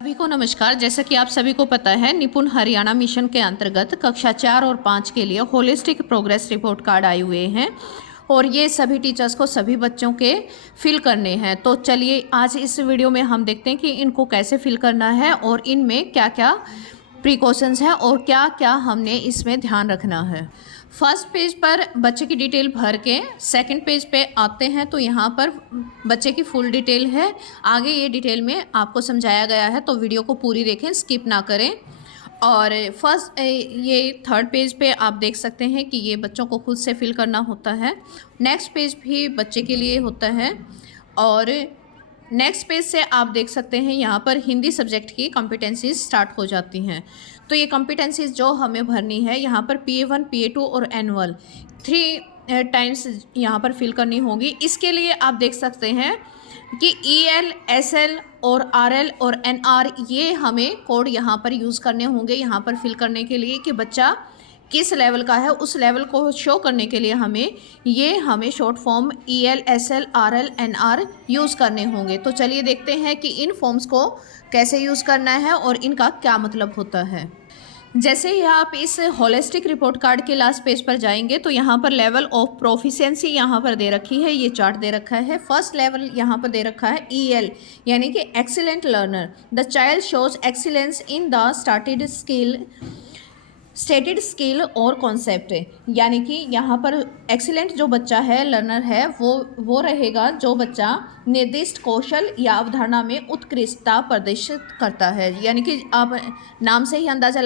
सभी को नमस्कार। जैसा कि आप सभी को पता है, निपुण हरियाणा मिशन के अंतर्गत कक्षा 4 और 5 के लिए होलिस्टिक प्रोग्रेस रिपोर्ट कार्ड आए हुए हैं और ये सभी टीचर्स को सभी बच्चों के फिल करने हैं। तो चलिए आज इस वीडियो में हम देखते हैं कि इनको कैसे फिल करना है और इनमें क्या क्या प्रिकॉशंस हैं और क्या क्या हमने इसमें ध्यान रखना है। फर्स्ट पेज पर बच्चे की डिटेल भर के सेकंड पेज पे आते हैं तो यहाँ पर बच्चे की फुल डिटेल है। आगे ये डिटेल में आपको समझाया गया है, तो वीडियो को पूरी देखें, स्किप ना करें। और फर्स्ट ये थर्ड पेज पे आप देख सकते हैं कि ये बच्चों को खुद से फिल करना होता है। नेक्स्ट पेज भी बच्चे के लिए होता है और नेक्स्ट पेज से आप देख सकते हैं यहाँ पर हिंदी सब्जेक्ट की कॉम्पिटेंसीज स्टार्ट हो जाती हैं। तो ये कॉम्पिटेंसीज जो हमें भरनी है यहाँ पर PA1 PA2 और एनुअल 3 टाइम्स यहाँ पर फिल करनी होगी। इसके लिए आप देख सकते हैं कि EL SL और RL और NR ये हमें कोड यहाँ पर यूज़ करने होंगे यहाँ पर फिल करने के लिए कि बच्चा किस लेवल का है, उस लेवल को शो करने के लिए हमें short form EL SL RL NR use करने होंगे। तो चलिए देखते हैं कि इन फॉर्म्स को कैसे यूज़ करना है और इनका क्या मतलब होता है। जैसे ही आप इस होलिस्टिक रिपोर्ट कार्ड के लास्ट पेज पर जाएंगे तो यहाँ पर लेवल ऑफ प्रोफिशिएंसी यहाँ पर दे रखी है, ये चार्ट दे रखा है। फर्स्ट लेवल यहाँ पर दे रखा है EL यानी कि excellent learner. The child shows excellence in the stated skill और कॉन्सेप्ट, यानी कि यहाँ पर एक्सीलेंट जो बच्चा है, लर्नर है, वो रहेगा जो बच्चा निर्दिष्ट कौशल या अवधारणा में उत्कृष्टता प्रदर्शित करता है। यानी कि आप नाम से ही अंदाज़ा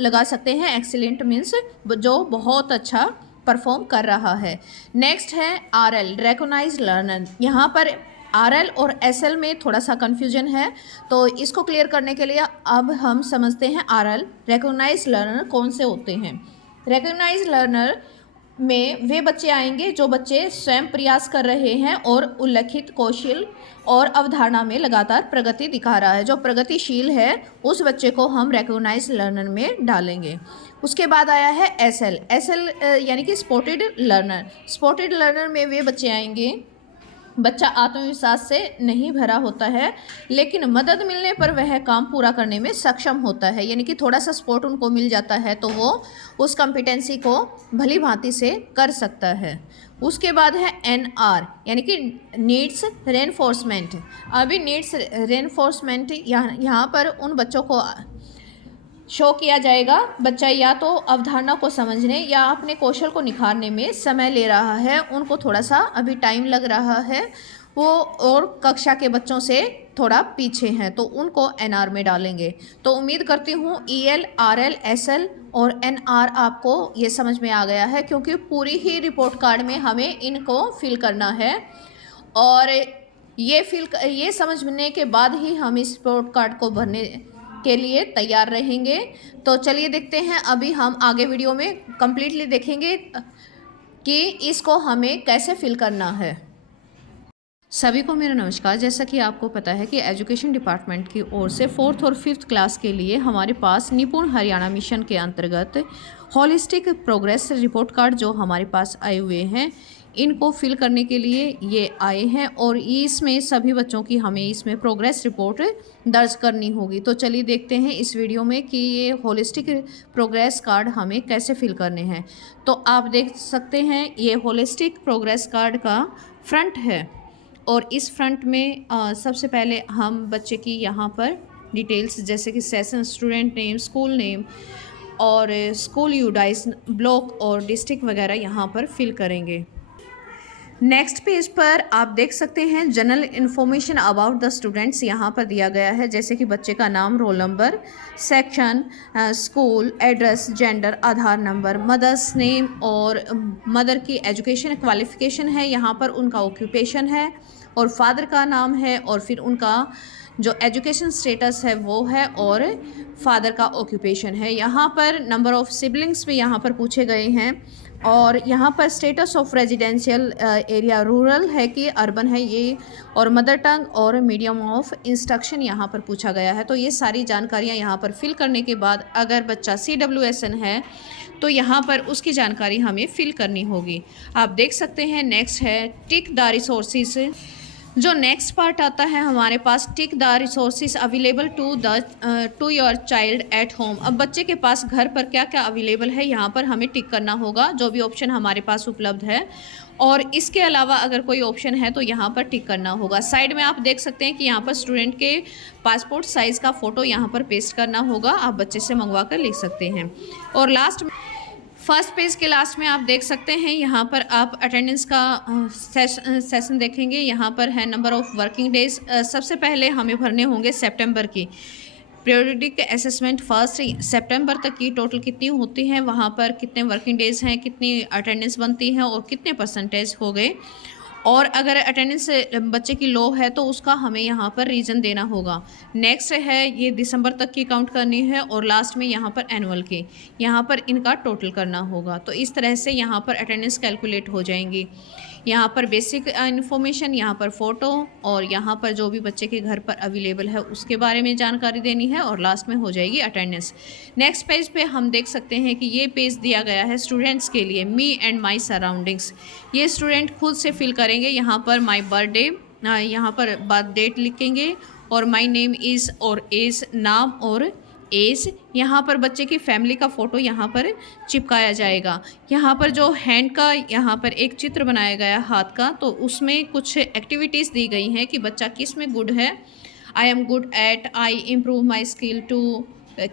लगा सकते हैं, एक्सीलेंट मीन्स जो बहुत अच्छा परफॉर्म कर रहा है। नेक्स्ट है RL रिकॉग्नाइज्ड लर्नर। यहाँ पर RL और SL में थोड़ा सा कन्फ्यूजन है, तो इसको क्लियर करने के लिए अब हम समझते हैं RL रिकॉग्नाइज्ड लर्नर कौन से होते हैं। रिकॉग्नाइज्ड लर्नर में वे बच्चे आएंगे जो बच्चे स्वयं प्रयास कर रहे हैं और उल्लिखित कौशल और अवधारणा में लगातार प्रगति दिखा रहा है। जो प्रगतिशील है उस बच्चे को हम रिकॉग्नाइज्ड लर्नर में डालेंगे। उसके बाद आया है SL यानी कि स्पोर्टेड लर्नर। स्पोर्टेड लर्नर में वे बच्चे आएंगे, बच्चा आत्मविश्वास से नहीं भरा होता है लेकिन मदद मिलने पर वह काम पूरा करने में सक्षम होता है। यानी कि थोड़ा सा सपोर्ट उनको मिल जाता है तो वो उस कॉम्पिटेंसी को भली भांति से कर सकता है। उसके बाद है NR यानी कि नीड्स रेनफोर्समेंट। अभी नीड्स रेनफोर्समेंट यहाँ पर उन बच्चों को शो किया जाएगा, बच्चा या तो अवधारणा को समझने या अपने कौशल को निखारने में समय ले रहा है, उनको थोड़ा सा अभी टाइम लग रहा है, वो और कक्षा के बच्चों से थोड़ा पीछे हैं तो उनको NR में डालेंगे। तो उम्मीद करती हूँ EL RL SL और NR आपको ये समझ में आ गया है, क्योंकि पूरी ही रिपोर्ट कार्ड में हमें इनको फिल करना है और ये समझने के बाद ही हम इस रिपोर्ट कार्ड को भरने के लिए तैयार रहेंगे। तो चलिए देखते हैं, अभी हम आगे वीडियो में कंप्लीटली देखेंगे कि इसको हमें कैसे फिल करना है। सभी को मेरा नमस्कार। जैसा कि आपको पता है कि एजुकेशन डिपार्टमेंट की ओर से 4th और 5th क्लास के लिए हमारे पास निपुण हरियाणा मिशन के अंतर्गत होलिस्टिक प्रोग्रेस रिपोर्ट कार्ड जो हमारे पास आए हुए हैं, इनको फिल करने के लिए ये आए हैं और इसमें सभी बच्चों की हमें इसमें प्रोग्रेस रिपोर्ट दर्ज करनी होगी। तो चलिए देखते हैं इस वीडियो में कि ये होलिस्टिक प्रोग्रेस कार्ड हमें कैसे फिल करने हैं। तो आप देख सकते हैं ये होलिस्टिक प्रोग्रेस कार्ड का फ्रंट है और इस फ्रंट में सबसे पहले हम बच्चे की यहाँ पर डिटेल्स जैसे कि session, student name, school name और स्कूल यूडाइस, ब्लॉक और डिस्ट्रिक्ट वगैरह यहाँ पर फिल करेंगे। नेक्स्ट पेज पर आप देख सकते हैं general information about the students यहाँ पर दिया गया है, जैसे कि बच्चे का नाम, roll number, section, school, address, gender, Aadhaar number, mother's name और मदर की एजुकेशन क्वालिफिकेशन है, यहाँ पर उनका ऑक्यूपेशन है और फादर का नाम है और फिर उनका जो एजुकेशन स्टेटस है वो है और फादर का ऑक्यूपेशन है। यहाँ पर नंबर ऑफ़ सिबलिंग्स भी यहाँ पर पूछे गए हैं और यहाँ पर status of residential area rural है कि अर्बन है ये, और मदर टंग और मीडियम ऑफ इंस्ट्रक्शन यहाँ पर पूछा गया है। तो ये सारी जानकारियाँ यहाँ पर फिल करने के बाद अगर बच्चा CWSN है तो यहाँ पर उसकी जानकारी हमें फिल करनी होगी। आप देख सकते हैं नेक्स्ट है टिक द रिसोर्सेज जो नेक्स्ट पार्ट आता है हमारे पास, tick the resources available to your child at home. अब बच्चे के पास घर पर क्या क्या अवेलेबल है यहाँ पर हमें टिक करना होगा, जो भी ऑप्शन हमारे पास उपलब्ध है, और इसके अलावा अगर कोई ऑप्शन है तो यहाँ पर टिक करना होगा। साइड में आप देख सकते हैं कि यहाँ पर स्टूडेंट के पासपोर्ट साइज़ का फ़ोटो यहाँ पर पेस्ट करना होगा, आप बच्चे से मंगवा कर लिख सकते हैं। और लास्ट में फर्स्ट पेज के लास्ट में आप देख सकते हैं, यहाँ पर आप अटेंडेंस का सेशन देखेंगे। यहाँ पर है नंबर ऑफ़ वर्किंग डेज। सबसे पहले हमें भरने होंगे सितंबर की पीरियडिक असेसमेंट। 1 सितंबर तक की टोटल कितनी होती हैं, वहाँ पर कितने वर्किंग डेज़ हैं, कितनी अटेंडेंस बनती है और कितने परसेंटेज हो गए। और अगर अटेंडेंस बच्चे की लो है तो उसका हमें यहाँ पर रीज़न देना होगा। नेक्स्ट है ये दिसंबर तक की काउंट करनी है, और लास्ट में यहाँ पर एनुअल की, यहाँ पर इनका टोटल करना होगा। तो इस तरह से यहाँ पर अटेंडेंस कैलकुलेट हो जाएंगी। यहाँ पर बेसिक इन्फॉर्मेशन, यहाँ पर फ़ोटो, और यहाँ पर जो भी बच्चे के घर पर अवेलेबल है उसके बारे में जानकारी देनी है, और लास्ट में हो जाएगी अटेंडेंस। नेक्स्ट पेज पे हम देख सकते हैं कि ये पेज दिया गया है स्टूडेंट्स के लिए, मी एंड माई सराउंडिंग्स। ये स्टूडेंट खुद से फिल करेंगे। यहाँ पर माई बर्थडे, यहाँ पर बर्थ डेट लिखेंगे, और माई नेम इज़ और एज, नाम और एज। यहाँ पर बच्चे की फैमिली का फ़ोटो यहाँ पर चिपकाया जाएगा। यहाँ पर जो हैंड का यहाँ पर एक चित्र बनाया गया हाथ का, तो उसमें कुछ एक्टिविटीज़ दी गई हैं कि बच्चा किस में गुड है। I am good at, I improve my skill to,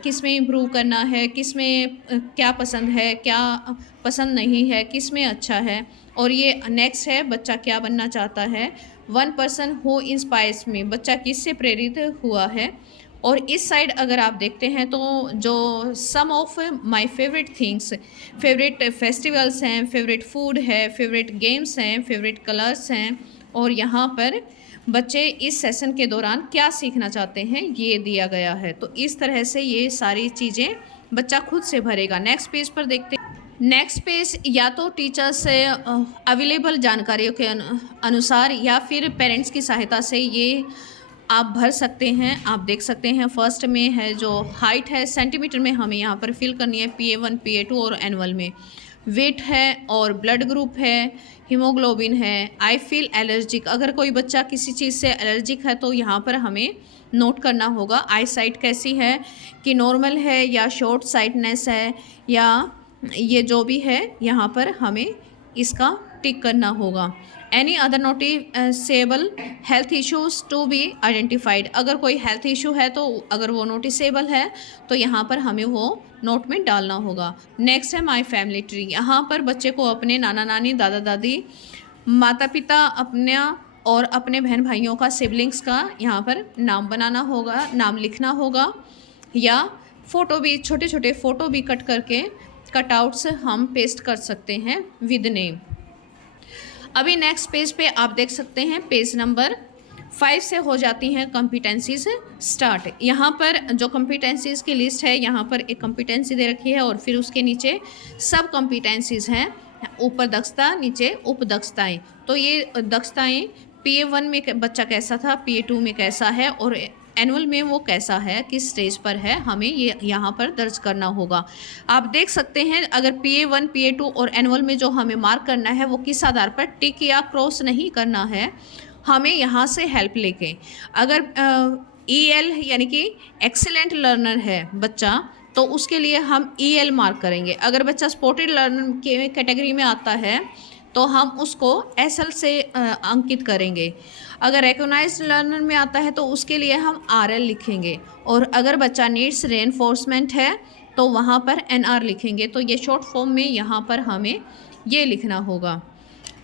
किस में इम्प्रूव करना है, किस में क्या पसंद है, क्या पसंद नहीं है, किस में अच्छा है। और ये नेक्स्ट है बच्चा क्या बनना चाहता है। 1 पर्सन हु इंस्पायर्स मी, बच्चा किस से प्रेरित हुआ है। और इस साइड अगर आप देखते हैं तो जो some of my favourite things, favourite festivals हैं, फेवरेट फूड है, फेवरेट गेम्स हैं, फेवरेट कलर्स हैं, और यहाँ पर बच्चे इस सेशन के दौरान क्या सीखना चाहते हैं ये दिया गया है। तो इस तरह से ये सारी चीज़ें बच्चा खुद से भरेगा। नेक्स्ट पेज पर देखते हैं। नेक्स्ट पेज या तो टीचर से अवेलेबल जानकारियों के अनुसार या फिर पेरेंट्स की सहायता से ये आप भर सकते हैं। आप देख सकते हैं फर्स्ट में है जो हाइट है सेंटीमीटर में हमें यहाँ पर फिल करनी है, PA1 PA2, और एनुअल में वेट है, और ब्लड ग्रुप है, हीमोग्लोबिन है। आई फील एलर्जिक, अगर कोई बच्चा किसी चीज़ से एलर्जिक है तो यहाँ पर हमें नोट करना होगा। आई साइट कैसी है, कि नॉर्मल है या शॉर्ट साइटनेस है, या ये जो भी है यहाँ पर हमें इसका टिक करना होगा। Any other noticeable health issues to be identified, अगर कोई हेल्थ इशू है तो अगर वो नोटिसेबल है तो यहाँ पर हमें वो नोट में डालना होगा। नेक्स्ट है माय फैमिली ट्री, यहाँ पर बच्चे को अपने नाना नानी, दादा दादी, माता पिता, अपना और अपने बहन भाइयों का, सिबलिंग्स का यहाँ पर नाम बनाना होगा, नाम लिखना होगा, या फ़ोटो भी, छोटे छोटे फ़ोटो भी कट करके कटआउट्स हम पेस्ट कर सकते हैं विद नेम। अभी नेक्स्ट पेज पे आप देख सकते हैं पेज नंबर 5 से हो जाती हैं कॉम्पिटेंसीज स्टार्ट। यहाँ पर जो कॉम्पिटेंसीज की लिस्ट है, यहाँ पर एक कॉम्पिटेंसी दे रखी है और फिर उसके नीचे सब कॉम्पिटेंसीज हैं, ऊपर दक्षता, नीचे उपदक्षताएँ। तो ये दक्षताएँ PA1 में बच्चा कैसा था, PA2 में कैसा है, और एनुअल में वो कैसा है, किस स्टेज पर है, हमें ये यहाँ पर दर्ज करना होगा। आप देख सकते हैं अगर PA1 PA2 और एनुअल में जो हमें मार्क करना है वो किस आधार पर, टिक या क्रॉस नहीं करना है, हमें यहाँ से हेल्प लेके। अगर EL यानी कि एक्सीलेंट लर्नर है बच्चा, तो उसके लिए हम EL मार्क करेंगे। अगर बच्चा स्पोर्टेड लर्नर के कैटेगरी में आता है तो हम उसको SL से अंकित करेंगे। अगर रिकॉग्नाइज्ड लर्नर में आता है तो उसके लिए हम RL लिखेंगे, और अगर बच्चा नीड्स रेनफोर्समेंट है तो वहाँ पर NR लिखेंगे। तो ये शॉर्ट फॉर्म में यहाँ पर हमें ये लिखना होगा।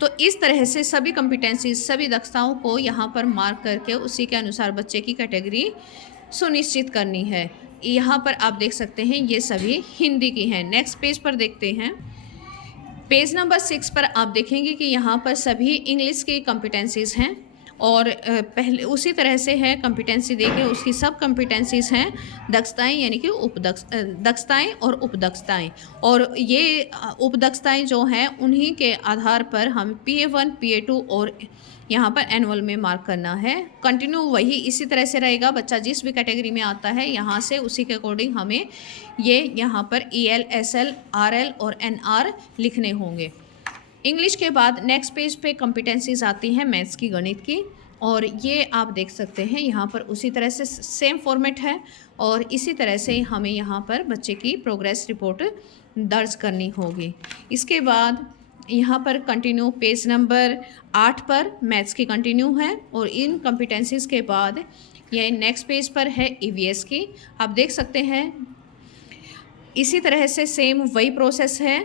तो इस तरह से सभी कॉम्पिटेंसीज, सभी दक्षताओं को यहाँ पर मार्क करके उसी के अनुसार बच्चे की कैटेगरी सुनिश्चित करनी है। यहाँ पर आप देख सकते हैं ये सभी हिंदी की हैं। नेक्स्ट पेज पर देखते हैं। पेज नंबर 6 पर आप देखेंगे कि यहाँ पर सभी इंग्लिश की कॉम्पिटेंसीज़ हैं, और पहले उसी तरह से है कॉम्पिटेंसी देके उसकी सब कॉम्पिटेंसीज़ हैं, दक्षताएँ यानी कि दक्षताएँ और उपदक्षताएँ। और ये उपदक्षताएँ जो हैं उन्हीं के आधार पर हम PA1 PA2 और यहाँ पर एनुअल में मार्क करना है। कंटिन्यू वही इसी तरह से रहेगा, बच्चा जिस भी कैटेगरी में आता है यहाँ से उसी के अकॉर्डिंग हमें ये यहाँ पर EL SL RL और NR लिखने होंगे। इंग्लिश के बाद नेक्स्ट पेज पे कॉम्पिटेंसीज आती हैं मैथ्स की, गणित की, और ये आप देख सकते हैं यहाँ पर उसी तरह से सेम फॉर्मेट है और इसी तरह से हमें यहाँ पर बच्चे की प्रोग्रेस रिपोर्ट दर्ज करनी होगी। इसके बाद यहाँ पर कंटिन्यू पेज नंबर 8 पर मैथ्स की कंटिन्यू है और इन कॉम्पिटेंसीज़ के बाद ये नेक्स्ट पेज पर है ईवीएस की। आप देख सकते हैं इसी तरह से सेम वही प्रोसेस है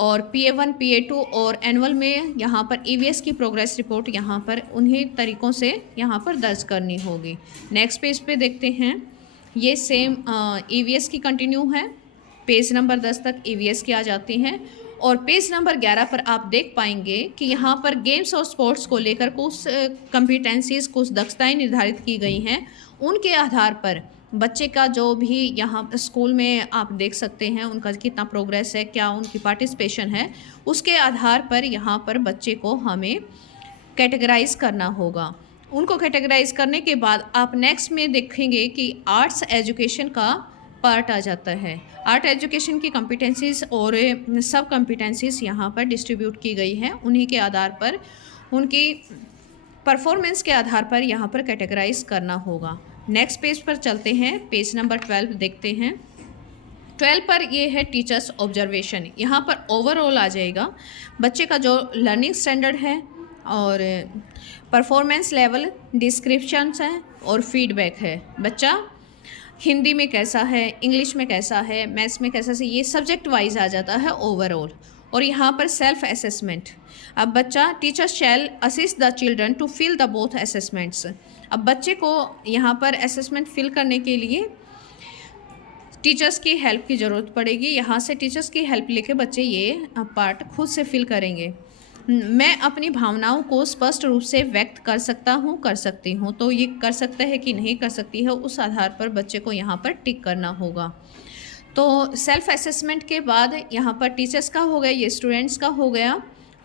और PA1 PA2 और एनुअल में यहाँ पर ईवीएस की प्रोग्रेस रिपोर्ट यहाँ पर उन्हीं तरीक़ों से यहाँ पर दर्ज करनी होगी। नेक्स्ट पेज पे देखते हैं, ये सेम ईवीएस की कंटिन्यू है। पेज नंबर 10 तक ईवीएस की आ जाती हैं और पेज नंबर 11 पर आप देख पाएंगे कि यहाँ पर गेम्स और स्पोर्ट्स को लेकर कुछ कॉम्पिटेंसीज़, कुछ दक्षताएँ निर्धारित की गई हैं। उनके आधार पर बच्चे का जो भी यहाँ स्कूल में आप देख सकते हैं उनका कितना प्रोग्रेस है, क्या उनकी पार्टिसिपेशन है, उसके आधार पर यहाँ पर बच्चे को हमें कैटेगराइज करना होगा। उनको कैटेगराइज करने के बाद आप नेक्स्ट में देखेंगे कि आर्ट्स एजुकेशन का पार्ट आ जाता है। आर्ट एजुकेशन की कॉम्पिटेंसीज़ और सब कॉम्पिटेंसीज़ यहाँ पर डिस्ट्रीब्यूट की गई हैं। उन्हीं के आधार पर उनकी परफॉर्मेंस के आधार पर यहाँ पर कैटेगराइज करना होगा। नेक्स्ट पेज पर चलते हैं, पेज नंबर 12 देखते हैं। 12 पर ये है टीचर्स ऑब्जर्वेशन। यहाँ पर ओवरऑल आ जाएगा बच्चे का जो लर्निंग स्टैंडर्ड है और परफॉर्मेंस लेवल, डिस्क्रिप्शंस हैं और फीडबैक है। बच्चा हिंदी में कैसा है, इंग्लिश में कैसा है, मैथ्स में कैसा है, ये सब्जेक्ट वाइज आ जाता है ओवरऑल। और यहाँ पर सेल्फ असेसमेंट। अब बच्चा teacher shall assist the children to fill the both assessments. अब बच्चे को यहाँ पर असेसमेंट फिल करने के लिए टीचर्स की हेल्प की ज़रूरत पड़ेगी। यहाँ से टीचर्स की हेल्प लेके बच्चे ये पार्ट खुद से फिल करेंगे। मैं अपनी भावनाओं को स्पष्ट रूप से व्यक्त कर सकता हूँ, कर सकती हूँ, तो ये कर सकता है कि नहीं कर सकती है, उस आधार पर बच्चे को यहाँ पर टिक करना होगा। तो सेल्फ असेसमेंट के बाद यहाँ पर टीचर्स का हो गया, ये स्टूडेंट्स का हो गया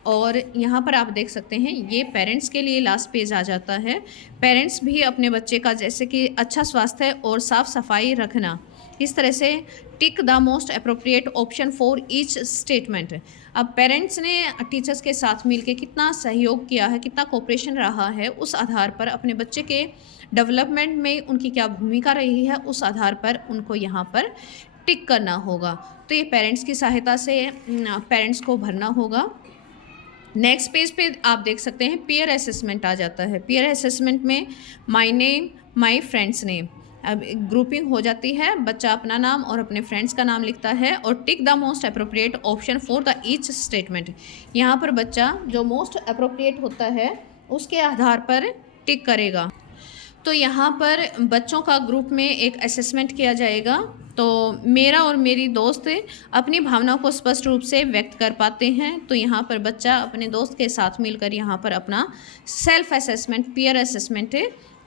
और यहाँ पर आप देख सकते हैं ये पेरेंट्स के लिए लास्ट पेज आ जाता है। पेरेंट्स भी अपने बच्चे का जैसे कि अच्छा स्वास्थ्य और साफ़ सफाई रखना, इस तरह से tick the most appropriate option for each statement. अब पेरेंट्स ने टीचर्स के साथ मिलकर कितना सहयोग किया है, कितना कोऑपरेशन रहा है, उस आधार पर अपने बच्चे के डेवलपमेंट में उनकी क्या भूमिका रही है, उस आधार पर उनको यहाँ पर टिक करना होगा। तो ये पेरेंट्स की सहायता से पेरेंट्स को भरना होगा। नेक्स्ट पेज पे आप देख सकते हैं पीयर असेसमेंट आ जाता है। पीयर असेसमेंट में my name, my friends name, अब ग्रुपिंग हो जाती है। बच्चा अपना नाम और अपने फ्रेंड्स का नाम लिखता है और tick the most appropriate option for the each statement. यहाँ पर बच्चा जो मोस्ट अप्रोप्रिएट होता है उसके आधार पर टिक करेगा। तो यहाँ पर बच्चों का ग्रुप में एक असेसमेंट किया जाएगा। तो मेरा और मेरी दोस्त अपनी भावनाओं को स्पष्ट रूप से व्यक्त कर पाते हैं, तो यहाँ पर बच्चा अपने दोस्त के साथ मिलकर यहाँ पर अपना सेल्फ असेसमेंट, पीयर असेसमेंट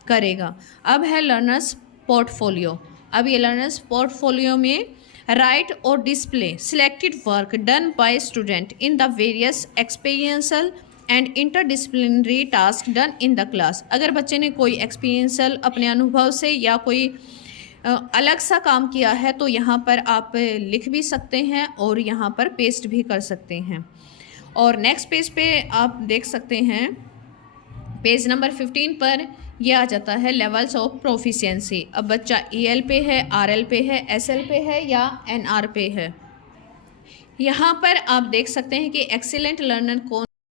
करेगा। अब है लर्नर्स पोर्टफोलियो। अब ये लर्नर्स पोर्टफोलियो में राइट और display selected work done by student in the various experiential and interdisciplinary task done in the class. अगर बच्चे ने कोई एक्सपीरियंशियल अपने अनुभव से या कोई अलग सा काम किया है तो यहाँ पर आप लिख भी सकते हैं और यहाँ पर पेस्ट भी कर सकते हैं। और नेक्स्ट पेज पे आप देख सकते हैं पेज नंबर 15 पर यह आ जाता है लेवल्स ऑफ प्रोफिशिएंसी। अब बच्चा EL पे है, RL पे है, SL पे है या NR पे है। यहाँ पर आप देख सकते हैं कि एक्सीलेंट लर्नर कौन